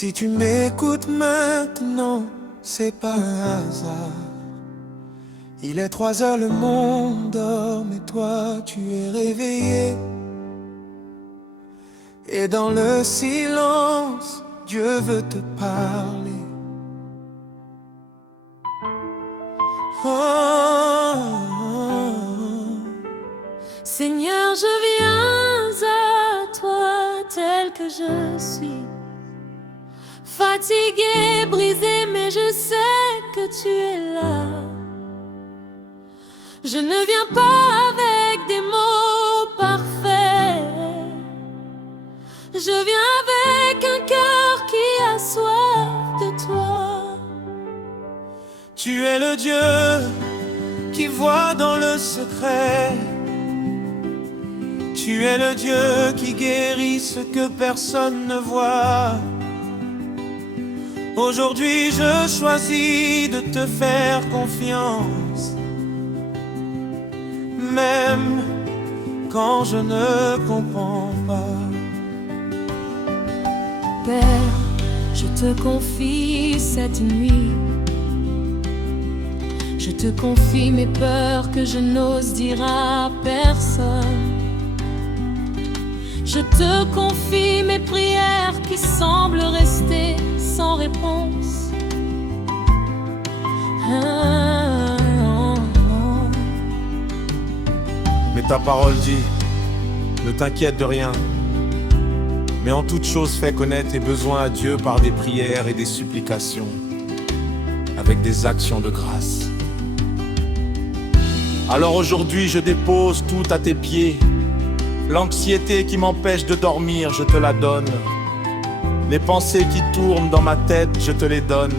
Si tu m'écoutes maintenant, c'est pas un hasard. Il est 3 heures, le monde dort, mais toi tu es réveillé. Et dans le silence, Dieu veut te parler. Seigneur, je viens à toi tel que je suis, fatigué, brisé, mais je sais que tu es là. Je ne viens pas avec des mots parfaits, je viens avec un cœur qui a soif de toi. Tu es le Dieu qui voit dans le secret. Tu es le Dieu qui guérit ce que personne ne voit. Aujourd'hui je choisis de te faire confiance, même quand je ne comprends pas. Père, je te confie cette nuit. Je te confie mes peurs que je n'ose dire à personne. Je te confie mes prières qui semblent rester sans réponse. Mais ta parole dit, ne t'inquiète de rien, mais en toute chose fais connaître tes besoins à Dieu par des prières et des supplications, avec des actions de grâce. Alors aujourd'hui je dépose tout à tes pieds. L'anxiété qui m'empêche de dormir, je te la donne. Les pensées qui tournent dans ma tête, je te les donne.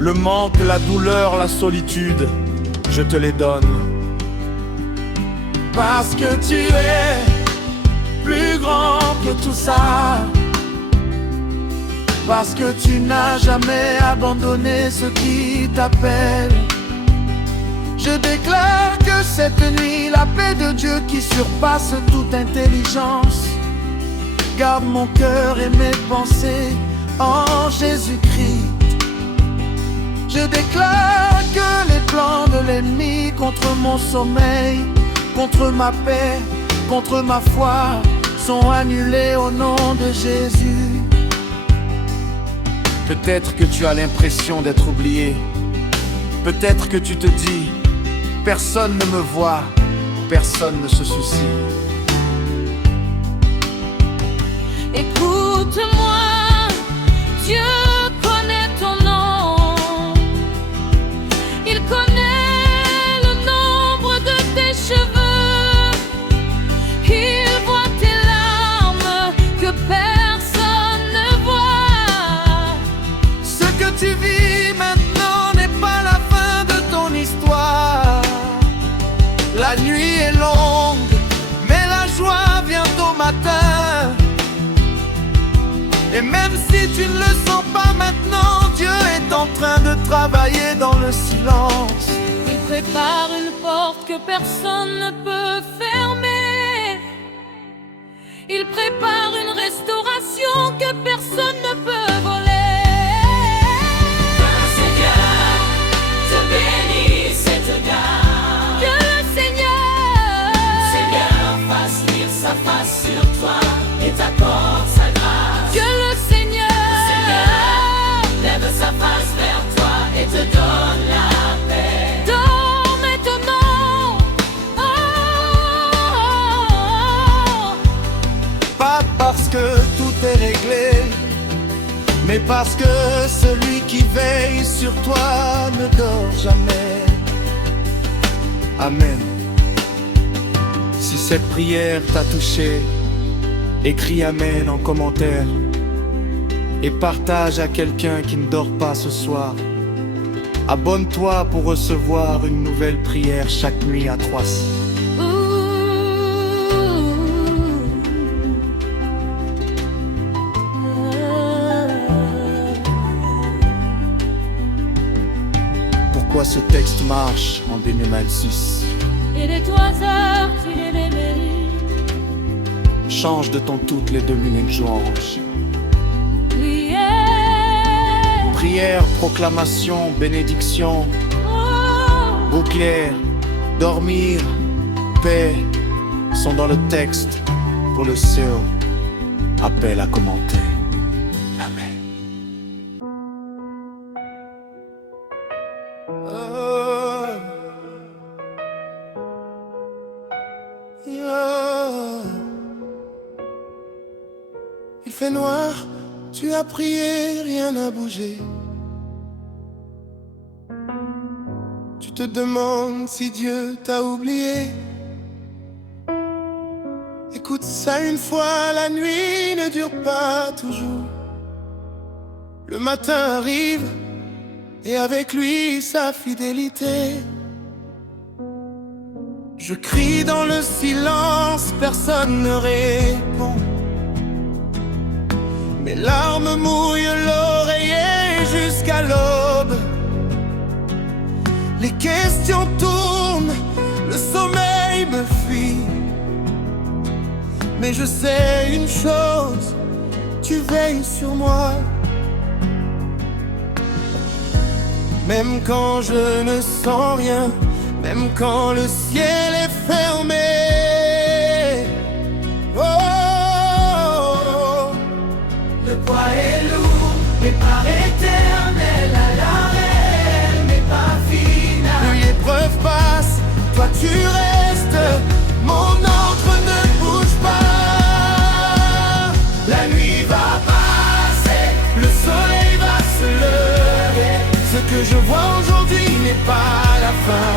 Le manque, la douleur, la solitude, je te les donne. Parce que tu es plus grand que tout ça. Parce que tu n'as jamais abandonné ceux qui t'appellent. Je déclare que cette nuit, la paix de Dieu qui surpasse toute intelligence garde mon cœur et mes pensées en Jésus-Christ. Je déclare que les plans de l'ennemi contre mon sommeil, contre ma paix, contre ma foi sont annulés au nom de Jésus. Peut-être que tu as l'impression d'être oublié. Peut-être que tu te dis, personne ne me voit, personne ne se soucie. Écoute-moi, Dieu connaît ton nom. Il connaît le nombre de tes cheveux. Il voit tes larmes que personne ne voit. Ce que tu vis maintenant n'est pas la fin de ton histoire. La nuit est longue, mais la joie vient au matin. Et même si tu ne le sens pas maintenant, Dieu est en train de travailler dans le silence. Il prépare une porte que personne ne peut fermer. Il prépare une restauration que personne ne peut voler. Seigneur, te bénisse et te garde. Que le Seigneur Fasse luire sa face sur toi et t'accorde sa grâce. Que le Seigneur Lève sa face vers toi et te donne la paix. dors maintenant. Pas parce que tout est réglé, mais parce que celui qui veille sur toi ne dort jamais. Amen. Si cette prière t'a touché, écris Amen en commentaire et partage à quelqu'un qui ne dort pas ce soir. Abonne-toi pour recevoir une nouvelle prière chaque nuit à 3. Pourquoi ce texte marche en 2026? Il est 3 heures, tu es réveillé. Change de ton toutes les 2 minutes, louange. Prière. Prière, proclamation, bénédiction, bouclier, dormir, paix sont dans le texte pour le CEO. Appel à commenter. Amen. Il fait noir, tu as prié, rien n'a bougé. Tu te demandes si Dieu t'a oublié. Écoute ça une fois, la nuit ne dure pas toujours. Le matin arrive et avec lui sa fidélité. Je crie dans le silence, personne ne répond. Mes larmes mouillent l'oreiller jusqu'à l'aube. Les questions tournent, le sommeil me fuit. Mais je sais une chose, tu veilles sur moi. Même quand je ne sens rien, même quand le ciel est fermé. Oh, le poids est lourd, mais par éternel à l'arrêt, mais pas final. Plus l'épreuve passe, toi tu restes, mon encre ne bouge pas. La nuit va passer, le soleil va se lever. Ce que je vois aujourd'hui n'est pas la fin.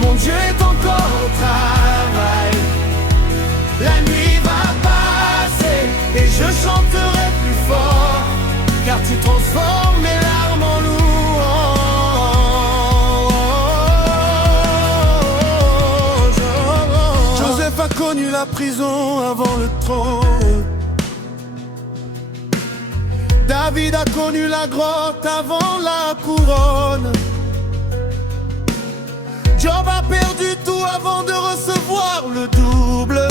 Mon Dieu est encore au travail. La nuit va passer et je chanterai plus fort, car tu transformes mes larmes en louange. Joseph a connu la prison avant le trône. David a connu la grotte avant la couronne. Job a perdu tout avant de recevoir le double.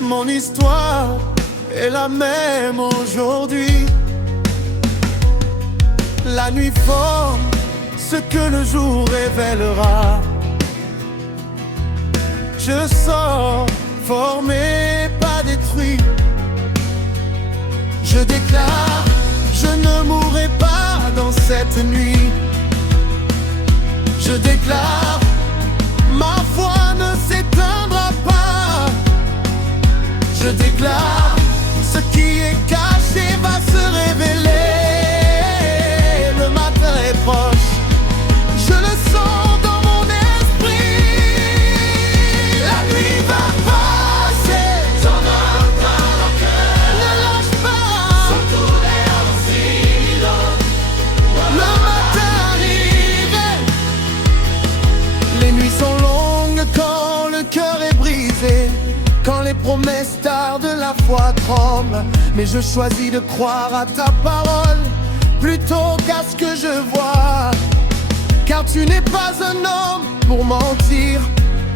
Mon histoire est la même aujourd'hui. La nuit forme ce que le jour révélera. Je sors formé, pas détruit. Je déclare, je ne mourrai pas dans cette nuit. Je déclare, ma foi ne s'éteindra pas. Je déclare, ce qui est caché va se révéler. Le matin est proche, je le sens dans mon esprit. La nuit va passer, j'en ai encore au cœur. ne lâche pas. Sans tourner en silence. Le matin arrive. Les nuits sont longues quand le cœur est brisé, quand les promesses tardent, la foi tremble. Mais je choisis de croire à ta parole plutôt qu'à ce que je vois. Car tu n'es pas un homme pour mentir.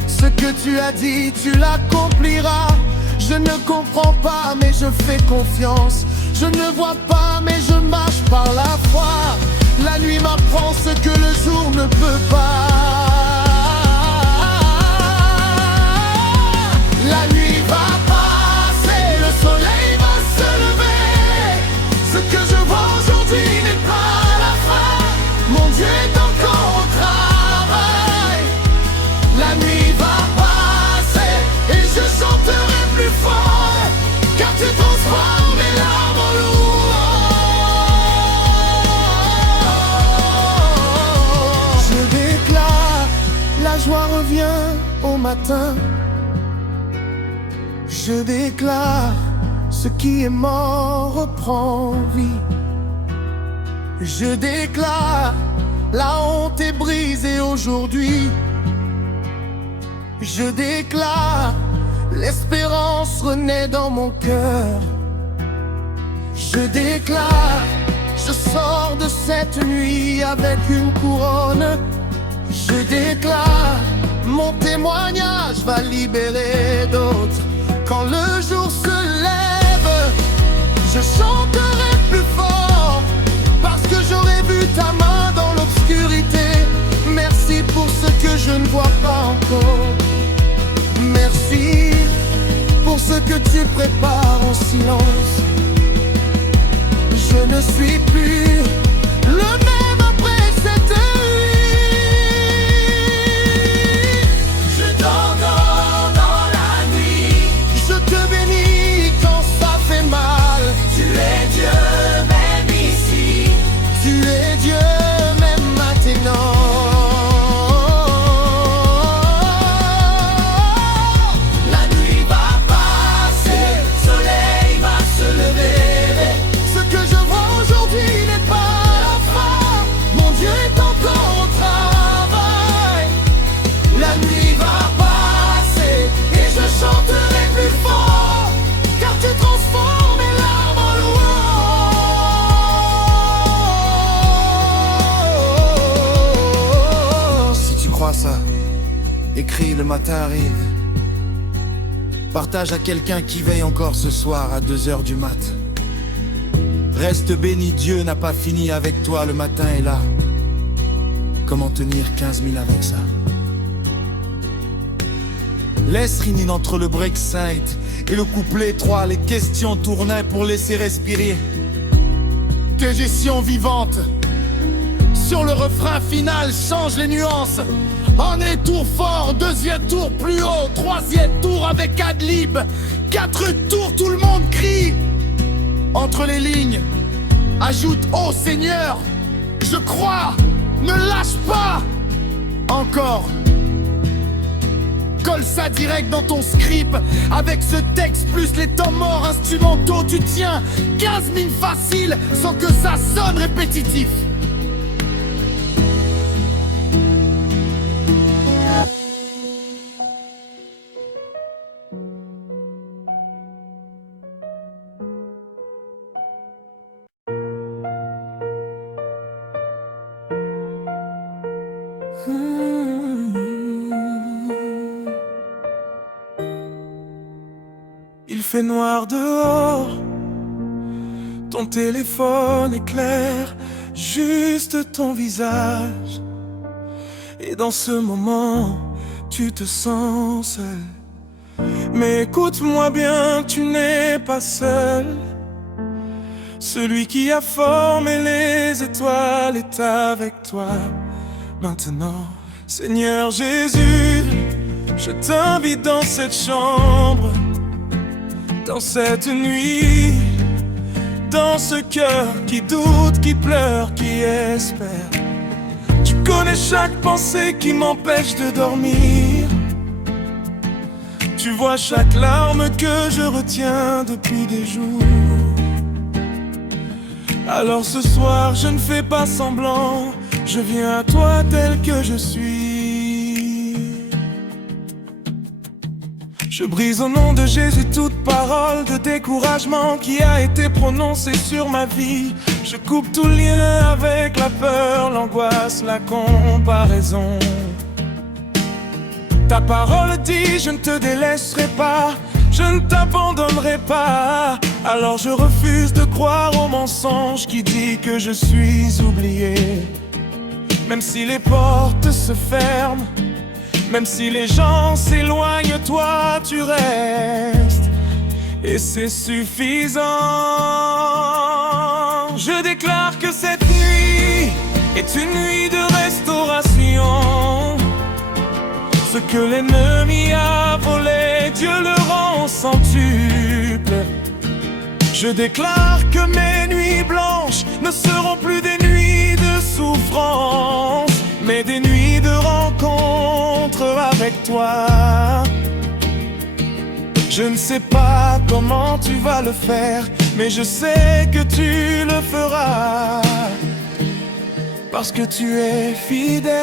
Ce que tu as dit, tu l'accompliras. Je ne comprends pas, mais je fais confiance. Je ne vois pas, mais je marche par la foi. La nuit m'apprend ce que le jour ne peut pas. La nuit va passer, le soleil va se lever. Ce que je vois aujourd'hui n'est pas la fin. Mon Dieu est encore au travail. La nuit va passer et je chanterai plus fort, car tu transformes mes larmes en louange. Je déclare, la joie revient au matin. Je déclare, ce qui est mort reprend vie. Je déclare, la honte est brisée aujourd'hui. Je déclare, l'espérance renaît dans mon cœur. Je déclare, je sors de cette nuit avec une couronne. Je déclare, mon témoignage va libérer d'autres. Quand le jour se lève, je chanterai plus fort ce que tu prépares en silence. Je ne suis plus le même après cette nuit. Je t'endors dans la nuit. Je te bénis quand ça fait mal. Tu es Dieu même ici. Tu es Dieu même maintenant. La nuit va passer, soleil va se lever. Ce que je vois aujourd'hui n'est pas la fin. Mon Dieu est encore au travail. La nuit va passer et je chanterai plus fort, Car tu transformes mes larmes en louange. Si tu crois ça, écris le matin arrive. Partage à quelqu'un qui veille encore ce soir à 2h du mat. Reste béni, Dieu n'a pas fini avec toi, le matin est là. Comment tenir 15 000 avec ça? Laisse Rinine entre le break side et le couplet 3. Les questions tournaient pour laisser respirer. Tes gestions vivantes. Sur le refrain final, change les nuances. En est tour fort, deuxième tour plus haut, troisième tour avec ad-lib. 4 tours, tout le monde crie. Entre les lignes, ajoute oh Seigneur, je crois, ne lâche pas. Encore. Colle ça direct dans ton script. Avec ce texte plus les temps morts instrumentaux, tu tiens 15 000 faciles sans que ça sonne répétitif. Il fait noir dehors, ton téléphone éclaire juste ton visage. Et dans ce moment, tu te sens seul. Mais écoute-moi bien, tu n'es pas seul. Celui qui a formé les étoiles est avec toi maintenant. Seigneur Jésus, je t'invite dans cette chambre, dans cette nuit, dans ce cœur qui doute, qui pleure, qui espère. Tu connais chaque pensée qui m'empêche de dormir. Tu vois chaque larme que je retiens depuis des jours. Alors ce soir je ne fais pas semblant, je viens à toi tel que je suis. Je brise au nom de Jésus toute parole de découragement qui a été prononcée sur ma vie. Je coupe tout lien avec la peur, l'angoisse, la comparaison. Ta parole dit, je ne te délaisserai pas, je ne t'abandonnerai pas. Alors je refuse de croire au mensonge qui dit que je suis oublié. Même si les portes se ferment, même si les gens s'éloignent, toi tu restes. Et c'est suffisant. Je déclare que cette nuit est une nuit de restauration. Ce que l'ennemi a volé, Dieu le rend centuple. Je déclare que mes nuits blanches ne seront plus des nuits de souffrance, mais des nuits de rencontre avec toi. Je ne sais pas comment tu vas le faire, mais je sais que tu le feras, parce que tu es fidèle.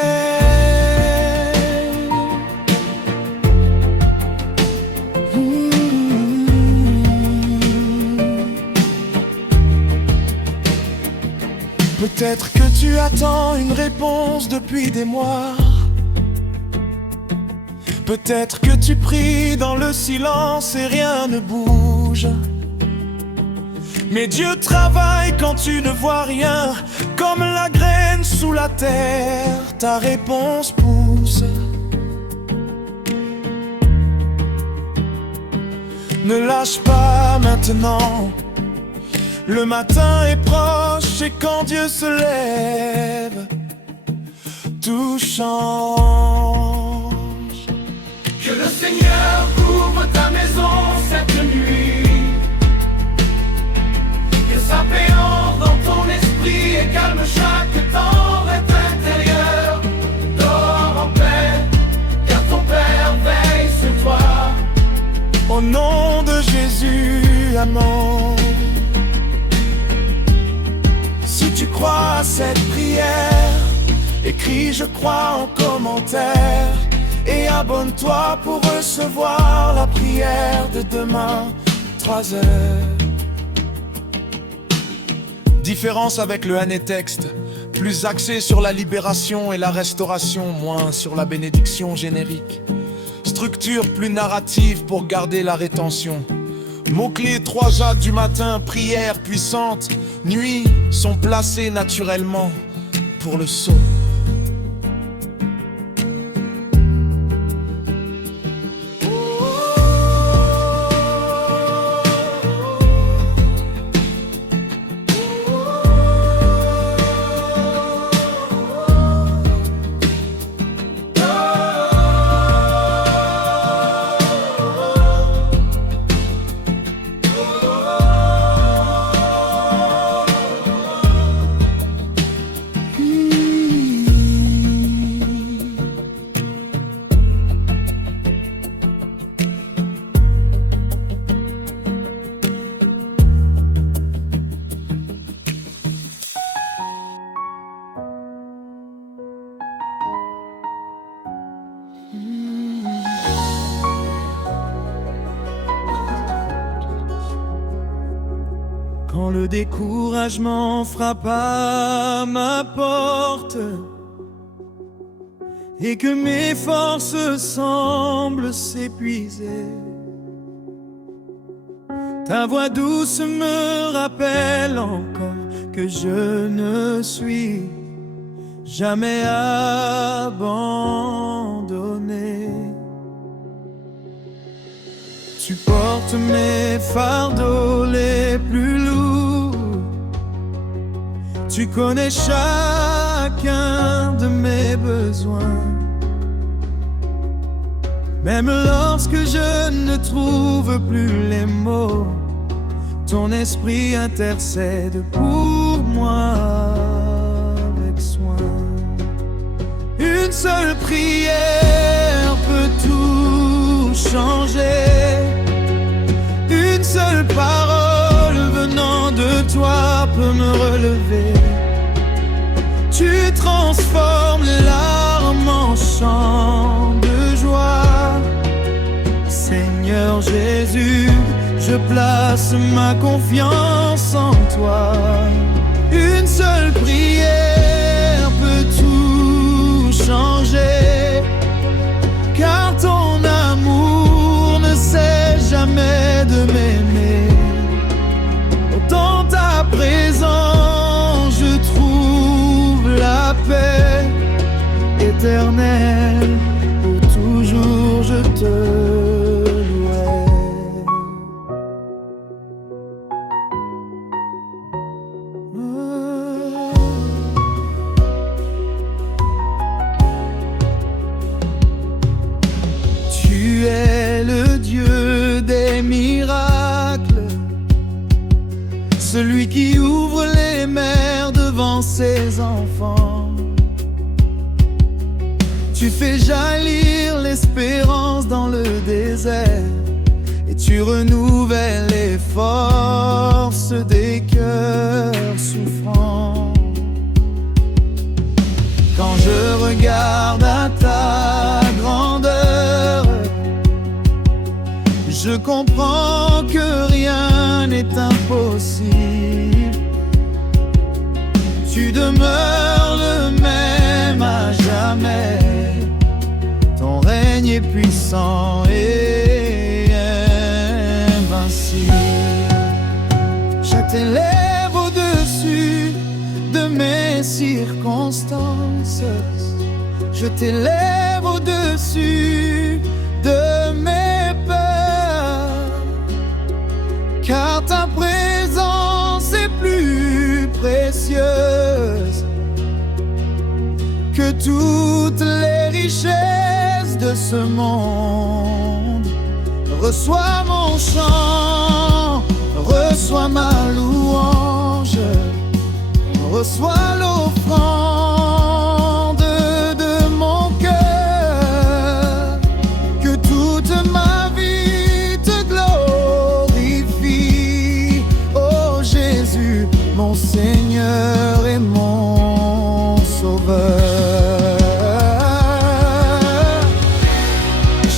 Peut-être que tu attends une réponse depuis des mois. Peut-être que tu pries dans le silence et rien ne bouge. Mais Dieu travaille quand tu ne vois rien. Comme la graine sous la terre, ta réponse pousse. Ne lâche pas maintenant. Le matin est proche et quand Dieu se lève, tout change. Que le Seigneur couvre ta maison cette nuit. Que sa paix entre dans ton esprit et calme chaque tempête intérieure. Dors en paix, car ton Père veille sur toi. Au nom de Jésus, amen. Si tu crois à cette prière, écris je crois en commentaire et abonne-toi pour recevoir la prière de demain, 3 heures. Différence avec le Hané-Texte, plus axé sur la libération et la restauration, moins sur la bénédiction générique. Structure plus narrative pour garder la rétention. Mots-clés 3A du matin, prière puissante, nuit sont placés naturellement pour le saut. Quand le découragement frappe à ma porte et que mes forces semblent s'épuiser, ta voix douce me rappelle encore que je ne suis jamais abandonné. Tu portes mes fardeaux les plus lourds. Tu connais chacun de mes besoins. Même lorsque je ne trouve plus les mots, ton esprit intercède pour moi avec soin. Une seule prière peut tout changer. Une seule parole venant de toi peut me relever. Tu transformes les larmes en chants de joie. Seigneur Jésus, je place ma confiance en toi. Une seule prière peut tout changer, car ton amour ne cesse jamais de m'aimer. Dans ta présence je trouve la paix éternelle. Pour toujours je te louerai. Tu es le Dieu des miracles, celui qui ouvre les mers devant ses enfants. Tu fais jaillir l'espérance dans le désert et tu renouvelles les forces des cœurs souffrants. Quand je regarde à ta grandeur, je comprends que rien n'est impossible. Tu demeures le même à jamais. Ton règne est puissant et invincible. Je t'élève au-dessus de mes circonstances. Je t'élève au-dessus de mes peurs. ta présence est plus précieuse que toutes les richesses de ce monde. Reçois mon chant, reçois ma louange, reçois l'offrande de mon cœur. Que toute ma vie te glorifie, ô Jésus, mon Seigneur et mon Sauveur.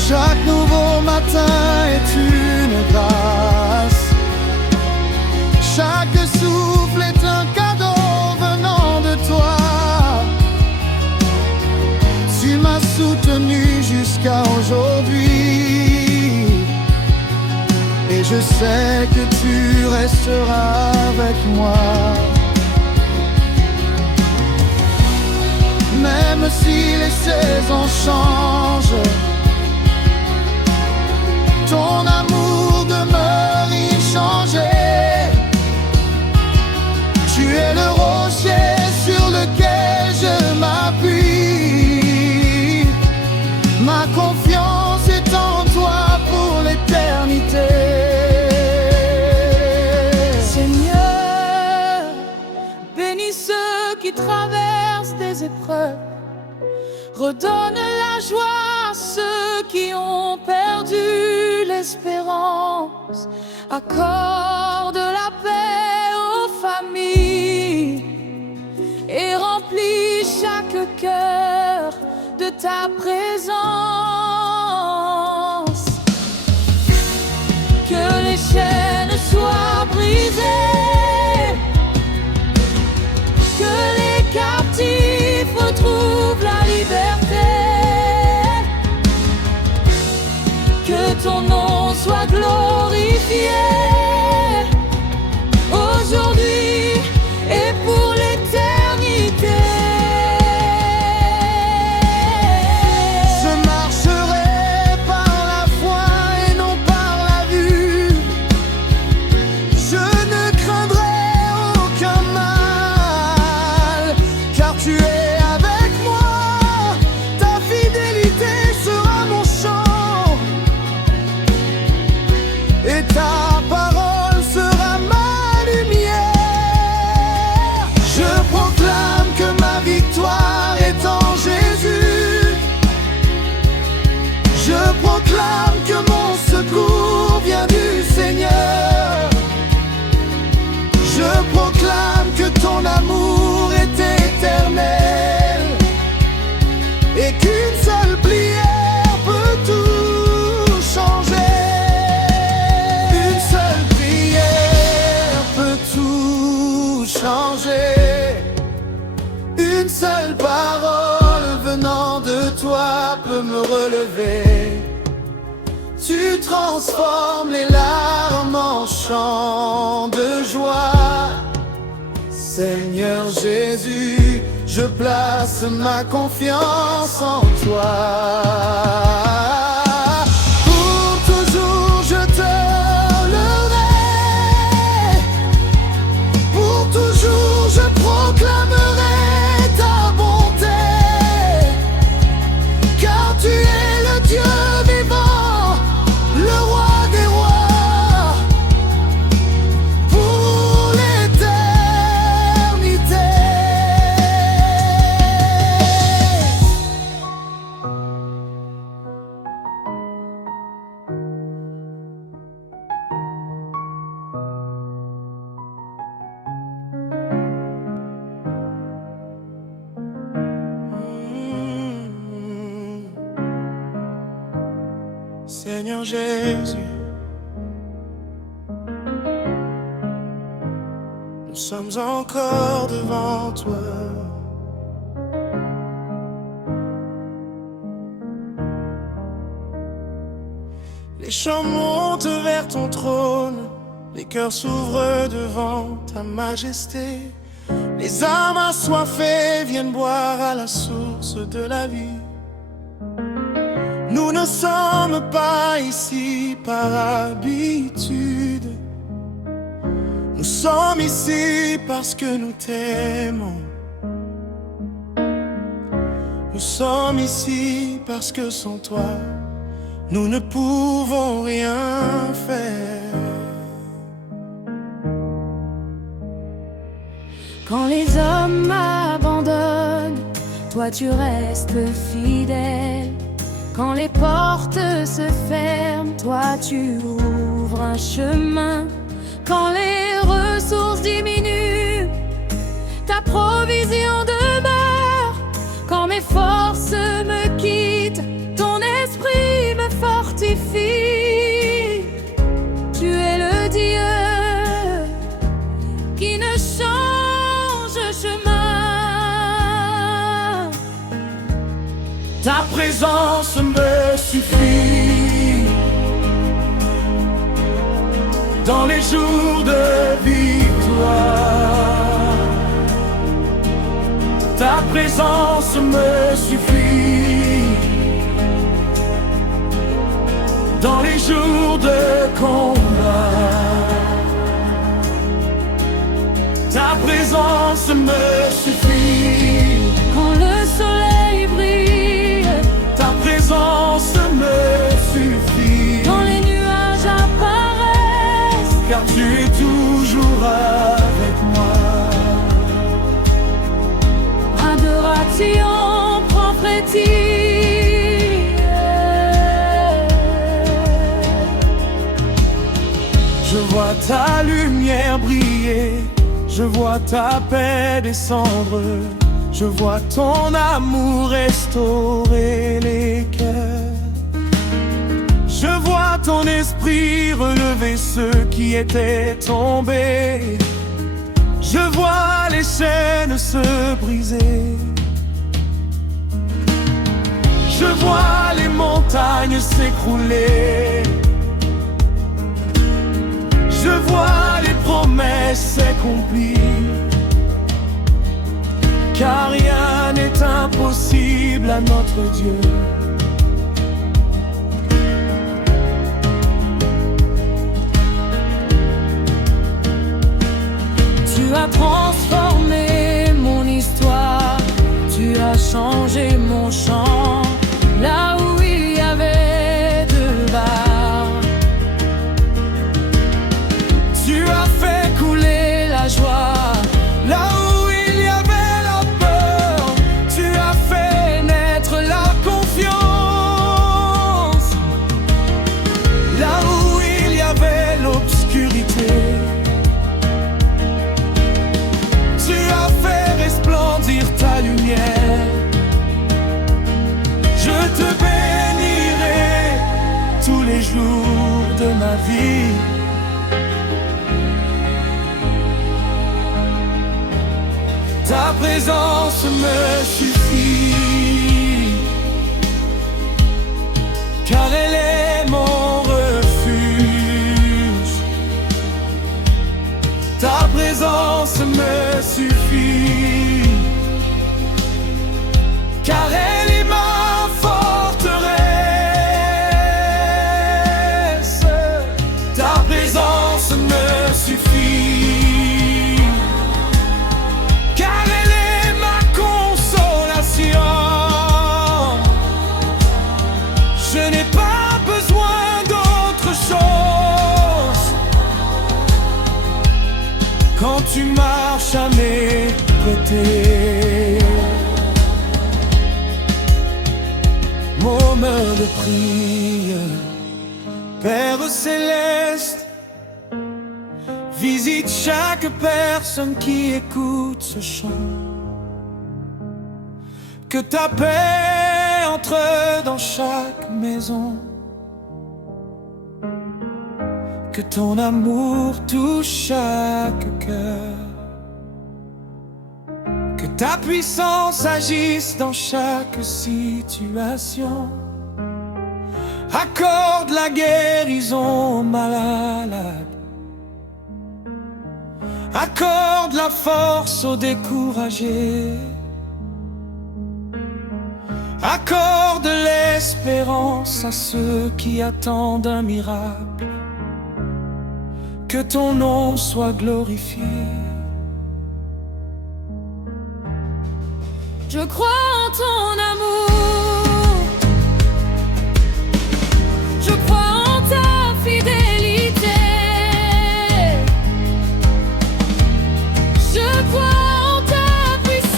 Chaque nouveau matin est une grâce, chaque souffle est un cadeau venant de toi. Tu m'as soutenu jusqu'à aujourd'hui, et je sais que tu resteras avec moi. Même si les saisons changent, ton amour demeure inchangé. Tu es le rocher sur lequel je m'appuie. Ma confiance est en toi pour l'éternité. Seigneur, bénis ceux qui traversent des épreuves. Redonne la joie à ceux qui ont perdu l'espérance. Accorde la paix aux familles et remplis chaque cœur de ta présence. Que les chaînes soient brisées, que les captifs retrouvent la liberté, que ton nom soit glorifié aujourd'hui et pour l'éternité. Je marcherai par la foi et non par la vue. Je ne craindrai aucun mal, car tu es avec moi. Ta fidélité sera mon chant, et ta parole sera ma lumière. Je proclame que ma victoire est en Jésus. Je proclame que mon secours vient du Seigneur. Je proclame que ton amour est éternel, et qu'une seule prière peut tout changer. Une seule prière peut tout changer. Une seule parole venant de toi peut me relever. Tu transformes les larmes en chants de joie. Seigneur Jésus, je place ma confiance en toi. Pour toujours je te louerai, pour toujours je proclamerai ta bonté, car tu es le Dieu vivant, le roi des rois, pour l'éternité. Seigneur Jésus, nous sommes encore devant toi. Les chants montent vers ton trône, les cœurs s'ouvrent devant ta majesté. Les âmes assoiffées viennent boire à la source de la vie. Nous ne sommes pas ici par habitude, sommes ici parce que nous t'aimons. Nous sommes ici parce que sans toi, nous ne pouvons rien faire. Quand les hommes m'abandonnent, toi tu restes fidèle. Quand les portes se ferment, toi tu ouvres un chemin. Quand les ressources diminuent, ta provision demeure. Quand mes forces me quittent, ton esprit me fortifie. Tu es le Dieu qui ne change chemin. Ta présence me suffit dans les jours de victoire. Ta présence me suffit dans les jours de combat. Ta présence me suffit quand le soleil brille. Ta présence me suffit quand les nuages apparaissent. Car tu es toujours avec moi. Adoration prophétique. Je vois ta lumière briller, je vois ta paix descendre, je vois ton amour restaurer les cœurs. Je vois ton esprit relever ceux qui étaient tombés. Je vois les chaînes se briser. Je vois les montagnes s'écrouler. Je vois les promesses s'accomplir. Car rien n'est impossible à notre Dieu. Tu as transformé mon histoire, tu as changé mon chant. Là où il y avait deux barres, tu as fait couler la joie. Là où il y avait la peur, tu as fait naître la confiance. Là où il y avait l'obscurité, tu as fait resplendir ta lumière. Je te bénirai tous les jours de ma vie. Ta présence me suffit, car elle est mon refuge. Ta présence me suffit, car elle est ma forteresse. Ta présence me suffit, car elle est ma consolation. Je n'ai pas besoin d'autre chose quand tu marches à mes côtés. Môme de prière, Père céleste, visite chaque personne qui écoute ce chant. Que ta paix entre dans chaque maison. Que ton amour touche chaque cœur. Que ta puissance agisse dans chaque situation. Accorde la guérison aux malades. Accorde la force aux découragés. Accorde l'espérance à ceux qui attendent un miracle. que ton nom soit glorifié. Je crois en ton amour, je crois en ta fidélité, je crois en ta puissance,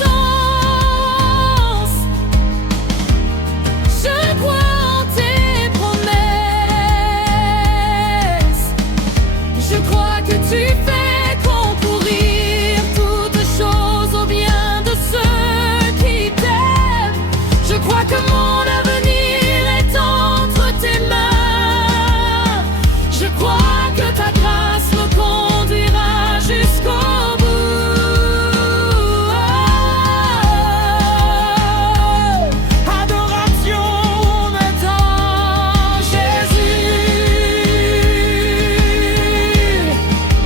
je crois en tes promesses, je crois que tu fais concourir toutes choses au bien de ceux qui t'aiment. Je crois que mon avenir est entre tes mains. Je crois que ta grâce me conduira jusqu'au bout. Adoration Maintenant, Jésus,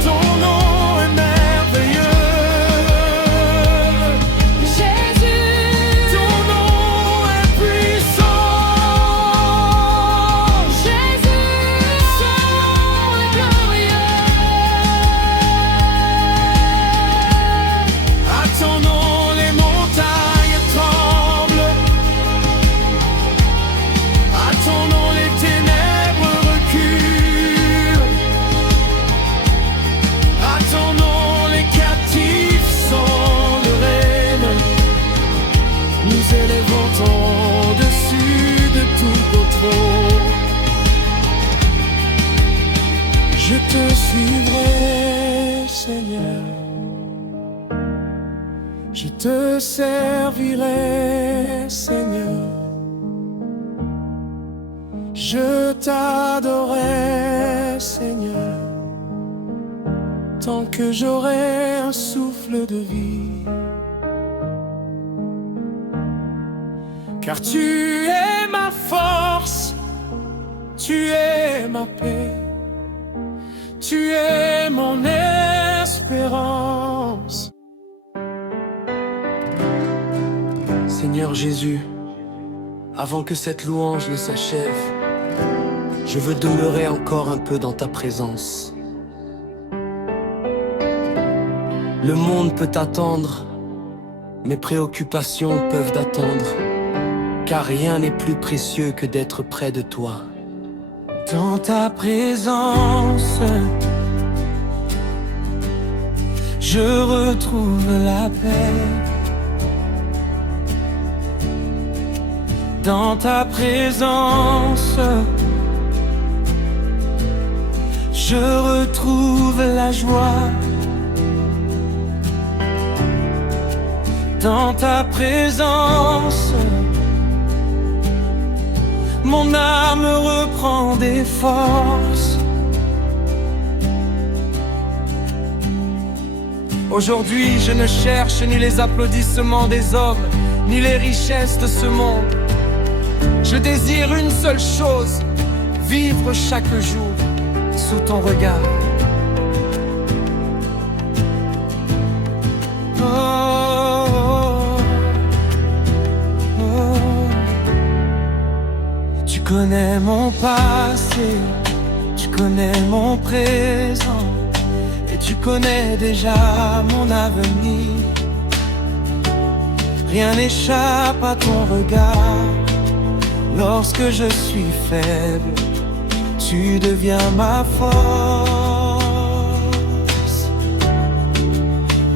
ton nom est merveilleux. Jésus, Ton nom est puissant. Jésus, son glorieux. À ton nom les montagnes tremblent. À ton nom les ténèbres reculent. À ton nom les captifs sont le règne. Nous élevons ton dessus de tout autre. Je te suivrai, Seigneur. Je te servirai, Seigneur. Je t'adorerai, Seigneur, tant que j'aurai un souffle de vie. Car tu es ma force, tu es ma paix, tu es mon espérance. Seigneur Jésus, avant que cette louange ne s'achève, je veux demeurer encore un peu dans ta présence. Le monde peut attendre, mes préoccupations peuvent attendre, car rien n'est plus précieux que d'être près de toi. Dans ta présence, je retrouve la paix. Dans ta présence, je retrouve la joie. Dans ta présence, mon âme reprend des forces. Aujourd'hui, je ne cherche ni les applaudissements des hommes, ni les richesses de ce monde. Je désire une seule chose, vivre chaque jour sous ton regard. Oh, oh, oh. Tu connais mon passé, tu connais mon présent, et tu connais déjà mon avenir. Rien n'échappe à ton regard. Lorsque je suis faible, tu deviens ma force.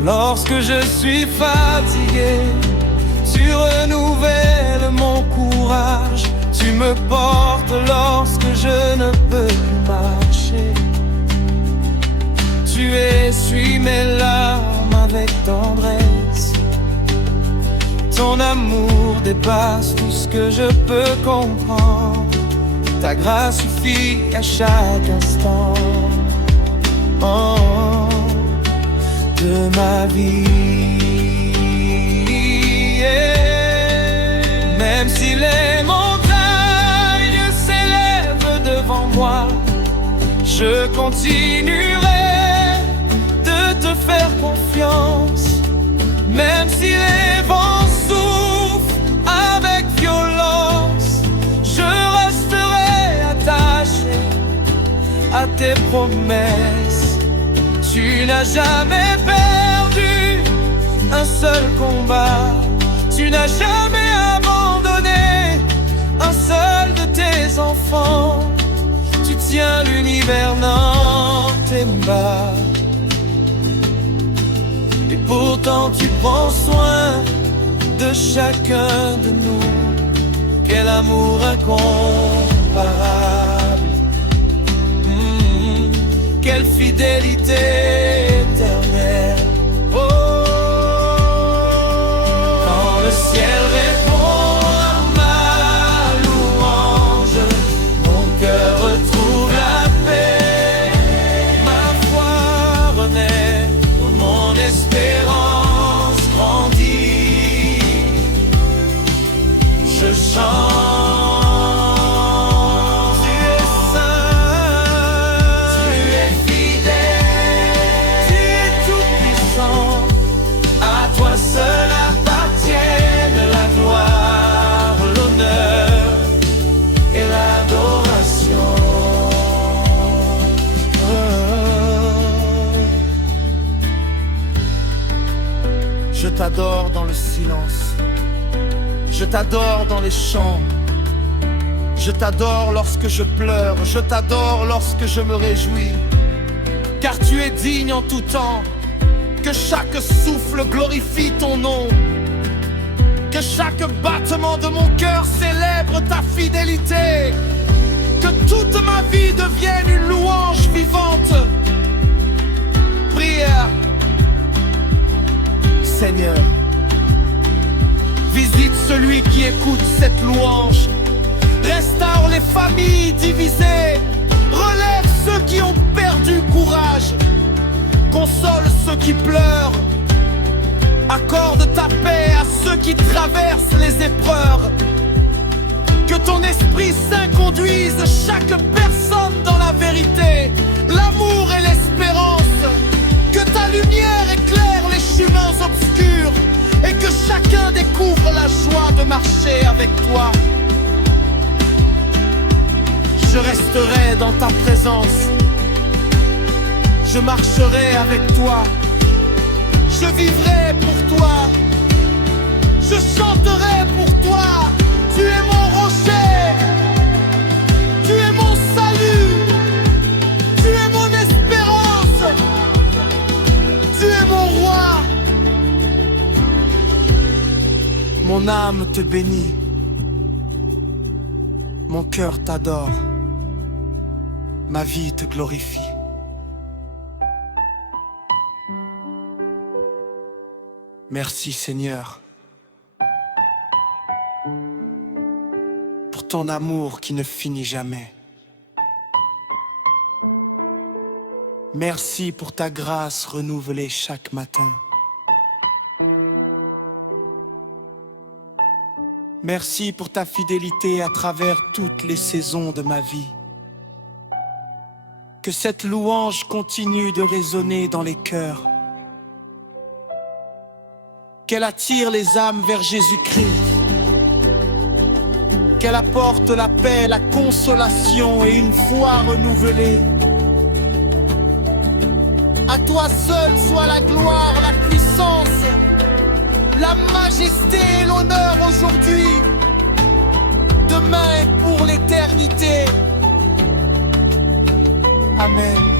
Lorsque je suis fatigué, tu renouvelles mon courage. Tu me portes lorsque je ne peux plus marcher. Tu essuies mes larmes avec tendresse. Ton amour dépasse tout ce que je peux comprendre. Ta grâce suffit à chaque instant de ma vie. Même si les montagnes s'élèvent devant moi, je continuerai de te faire confiance. Même si les vents soufflent avec violence, je resterai attaché à tes promesses. Tu n'as jamais perdu un seul combat. Tu n'as jamais abandonné un seul de tes enfants. Tu tiens l'univers dans tes bras. Et pourtant tu prends soin de chacun de nous. Quel amour incomparable. Quelle fidélité éternelle. Oh, quand le ciel répond à ma louange, mon cœur retrouve la paix. Ma foi renaît, mon espérance grandit. Je chante. Je t'adore dans le silence. Je t'adore dans les chants. Je t'adore lorsque je pleure. Je t'adore lorsque je me réjouis. Car tu es digne en tout temps. Que chaque souffle glorifie ton nom. Que chaque battement de mon cœur célèbre ta fidélité. Que toute ma vie devienne une louange vivante. Prière. Seigneur, visite celui qui écoute cette louange. Restaure les familles divisées. Relève ceux qui ont perdu courage. Console ceux qui pleurent. Accorde ta paix à ceux qui traversent les épreuves. Que ton Esprit Saint conduise chaque personne dans la vérité, l'amour et l'espérance. Que ta lumière éclaire les chemins obscurs et que chacun découvre la joie de marcher avec toi. Je resterai dans ta présence. Je marcherai avec toi. Je vivrai pour toi. Je chanterai pour toi. Tu es mon rocher. Tu es mon salut. Tu es mon espérance. Tu es mon roi. Mon âme te bénit. Mon cœur t'adore. Ma vie te glorifie. Merci Seigneur pour ton amour qui ne finit jamais. Merci pour ta grâce renouvelée chaque matin. Merci pour ta fidélité à travers toutes les saisons de ma vie. Que cette louange continue de résonner dans les cœurs. Qu'elle attire les âmes vers Jésus-Christ. Qu'elle apporte la paix, la consolation et une foi renouvelée. À toi seul soit la gloire, la puissance, la majesté et l'honneur aujourd'hui, demain et pour l'éternité. Amen.